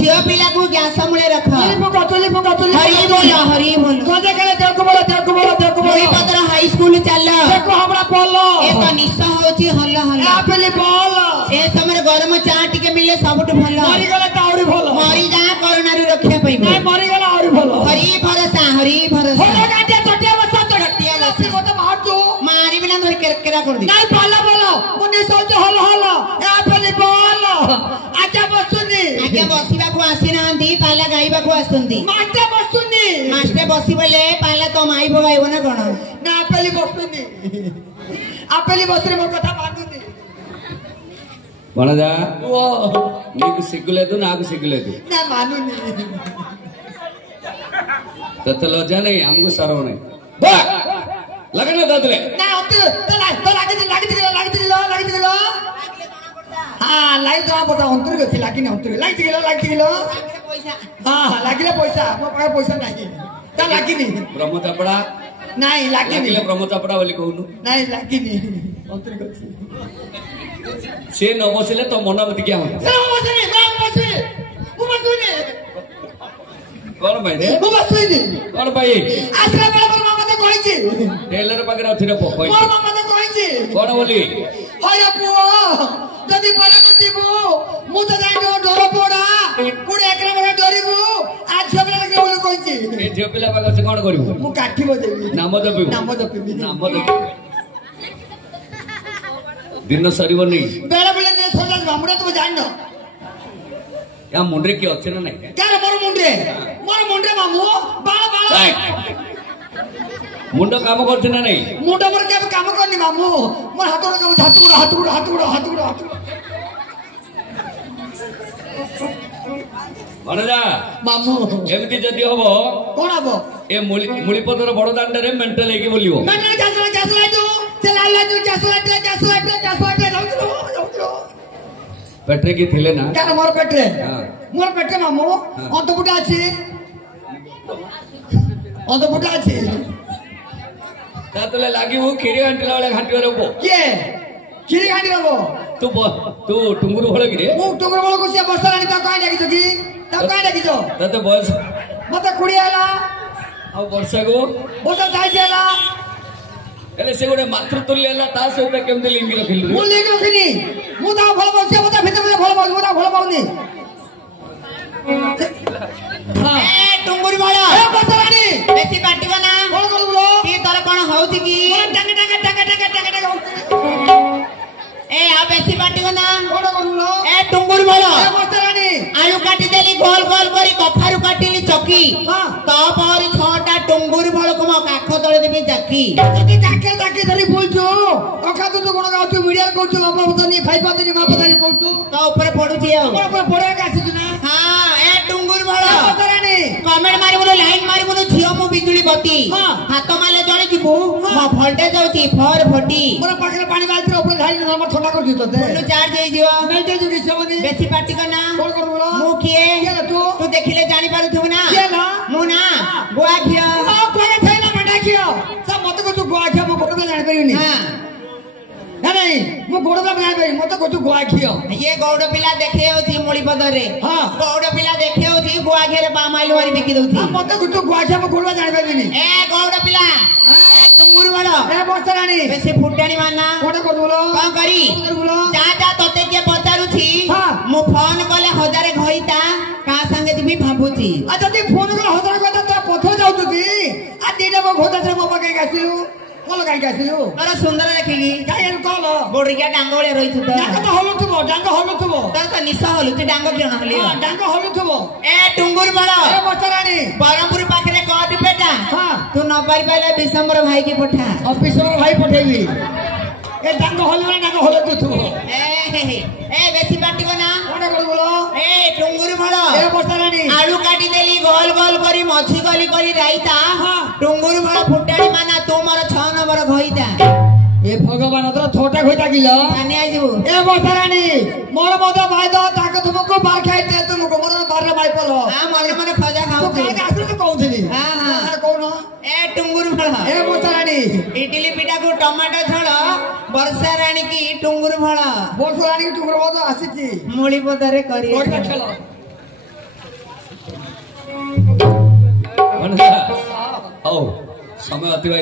झियो पिला को ग्यास मूले रख हरी बोल हरी बोल कदे करे देखो बोलो देखो बोलो देखो बोलो पत्र हाई स्कूल चल देखो हमरा बोलो ए तो निशा होची हल्ल हल्ल आपले बोल ए समय गरम चा टिके मिले सबटु भलो मरी गले त औरी भलो मरी जा कोरोना रू रक्षा पाइबो नहीं मरी गले औरी भलो हरी भरोसा होले गाटे तोटे बसा तो टटिया लसी मत मार दो मारी बिना धर केरा कर दी नहीं बोलो बोलो मुने सोच हल्ल हल्ल आपले बोल आजा बसुनी आगे बसिबा को आसी नांदी पाला गाइबा को आसुंदी माटे बसुनी मास्टर बसी बोले पाला तो माई भगाइबो ना कोन ना आपली बसुनी आपली बसरे मोर कथा मानुनी వనదా ఓ నీకు సిగ్గులేదు నాకు సిగ్గులేదు నా మానుని తత లజ్జా नहीं हमको शर्म नहीं बा लगना दादले ना होते तो लागते लो हां लाइट तो पता अंतर गति लागिने अंतर लागते गिलो हां लागिले पैसा मो पाए पैसा नाही ता लागिनी ब्रह्मतापड़ा नाही लागिनी ब्रह्मतापड़ा बोली कहनु नाही लागिनी अंतर गति से न बसले तो मन मत क्या हो कौन भाई रे कौन भाई आसरा बेला पर मामा तो कहिछि टेलर पाके रथिरे पकoi मोर मामा तो कहिछि कौन बोली होय पुओ जदी पला दिबो मु तो जाई डर पड़ा कोड एकरा बगे डरिबो आज सबला के बोल कहिछि ए झोपिला पाके से कौन करिवो मु काठी बजेबी नाम दबिबो नाम दबिबी दिन सरीब नहीं बेला बेला ने सोचा बामुडा तो जान न या मुंडरे की अच्छे ना नहीं क्या मोर मुंडरे मामू बाला बाला मुंडो काम करते ना नहीं मुंडा मोर के काम करनी मामू मोर हाथोड़ काम हाथुड़ वनजा मामू एमती जदी हबो कोन हबो ए मुळीपदर बड़ दांडरे मेंटल हेकी बोलिवो मेंटल जासला तू चला पेट्रे की थिले ना क्या मोर पेट्रे मामू अंत बुटा अछि तातले लागी वो खीरी घंटिला वाला घंटी रबो के खीरी घंटी रबो तू टुंगुरु होले कि रे मु टुंगुरु बोल को से बस्ता रानी त काई डाकी छकी त काई डाकी छो तते बस मते कुड़ी आला अब वर्षा को बोता जाई जाला एले से गोटे मातृतुल्य हला ता सहित केमते लिंगी रखिलु मु लिंगी रखिनी मु ता भल बसे मते भीतर भल पाउनी ए टुंगुर बड़ा ए बस्ता रानी बेसी पाटिबो ना बोल बोलो की तोर कोन होउची की टक ए आ बेसी पाटिबो ना बोल बोलो ए टुंगुर बड़ा ए बस्ता रानी आलू काटी देली गोल गोल करी कखारु काटिली चकी हां तो पर 6टा टुंगुर बळ को म काख तळे देबी जाकी जति जाके धरी बोलछु ओखा तो कोन गाउछु मीडिया कहछु बाबा पतानी भाई पतानी मां पतानी कहछु तो ऊपर पडुची आ ऊपर पडे का आसी ना हां ए टुंगुर बळ पतानी कमेंट मारिबो लाइन मारिबो झियो मु बिजुली बत्ती हां हाथ माले जणे जीबो म वोल्टेज होची 440 मोर पाखरे पानी बाल्टी ऊपर ढाली नंबर ठंडा कर दितो ते बोलो चार्ज होई जीवा मेल्टे जो किसबनी बेसी पार्टी करना बोल कर बोलो मु किए तू देखिले जानि पारु थु ना के ना मु ना गुआ खिया हां कोने थैला मंडा कियो सब मत को तू गुआ खिया मो गोड़ में जानि परिनी हां नहीं मो गोड़ में जानि परि मत को तू गुआ खियो ये गौड़ पिला देखे होती मुड़ी पदरे हां गौड़ पिला देखे होती गुआ घेरे बामाइल वाली बिकी दउथी मत को तू गुआ खिया मो गोड़ में जानि परिनी ए गौड़ पिला टुंगुर बड़ ए बस्तरानी बेसी फुटाणी माना कोने को बोलो कोन करी बोलो जा तते के पचारु छी हां मु फोन कले 1000 घइता का संगे दिबी भाबुची आ जति फोन कर हजार को तो पथो जाउतु दी आ दीना मो घोटा से मो पकाई गासिलु कोन गाई गासिलु तोरा सुंदर देखिगी कायल कल बोडरिया डांगोळे रहिथु त डांग तो हलुथबो तोर त निशा हलु ती डांग जण हली डांग हलुथबो ए टुंगुर बड़ ए बस्तरानी बरमपुर पाखरे कोट बेटा हां तू न पारी पाइले दिसंबर भाई की पठा ऑफिस में भाई पठेबी ए डांग हलुथबो ए बेसी पार्टी को ना कोने को बोलो ए टुंगुर बड़ ए बस्तरानी आलू काटी देली गोल गोल करी मछी गली करी राइता हां टुंगुर बड़ फुटाणी माना तू मोर 6 नंबर घइता ए भगवान तो छोटा खोटा किलो आने आजू ए बस्तरानी मोर मत भाई दो ताके तुमको बार खाइते तुमको मोर बार भाई पलो हां मने मने खजा खाऊ तो का आसु तो कहउथली हां हां कोन ए टुंगुर बड़ ए बस्तरानी इडली पिठा को टमाटो झोल वर्षा रानी की टुंगुर बड़ बस्तरानी टुकरो तो आसीची मुड़ी पदरे करी कोन खेलो ହଉ ସମୟ ଅତିବାହିତ